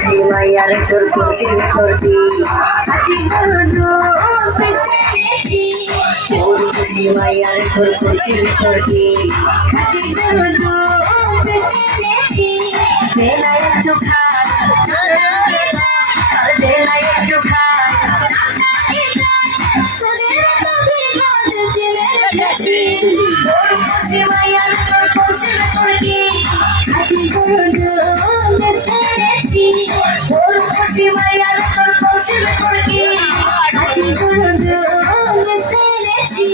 খুশি মাইয়ার তোর খুশি করবি খাটি গরু দুধ পেটেছি তোর খুশি মাইয়ার তোর খুশি করবি খাটি গরু দুধ পেটেছি বেলা একটু খাই বেলা একটু খাই তোদের তো বিপদ চিনে রেখেছি তোর খুশি মাইয়ার তোর খুশি করবি খাটি গরু দুধ পেটেছি তোর খুশি মাইয়ার তোর খুশি করবি খাটি গরু দুধ পেটেছি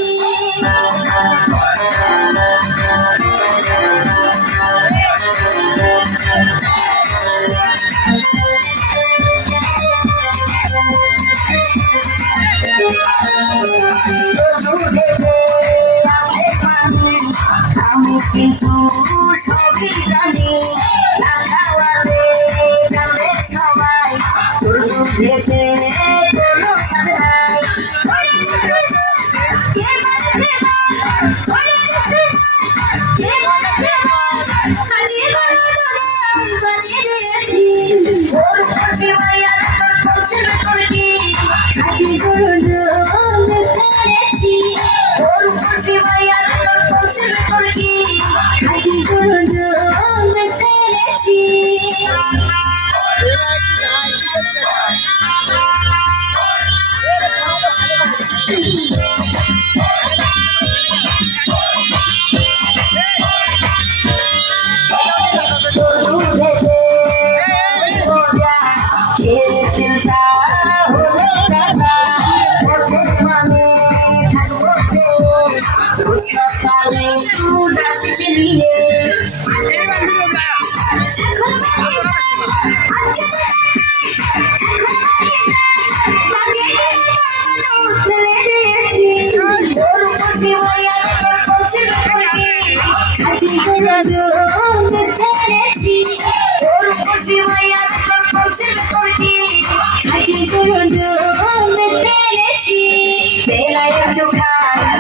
আমি কিন্তু সবই জানি না খাওয়ালে জানে সবাই তোর দুধেতে কোনো স্বাদ নাই কে বলেছে কে বলেছে খাটি গরু দুধ আমি বানিয়ে দিয়েছি তোর খুশি মাইয়ার তোর খুশি করবি খাটি গরু দুধ পেটেছি তোর খুশি মাইয়ার তোর খুশি করবি খাটি গরু দুধ পেটেছি সকালে উদাসী নিয়ে ফেলে দিয়েছি তোর খুশি মাইয়ার তোর খুশি করবি খাটি গরু দুধ পেটেছি তোর খুশি মাইয়ার তোর খুশি করবি খাটি গরু দুধ পেটেছি বেলা একটু খাই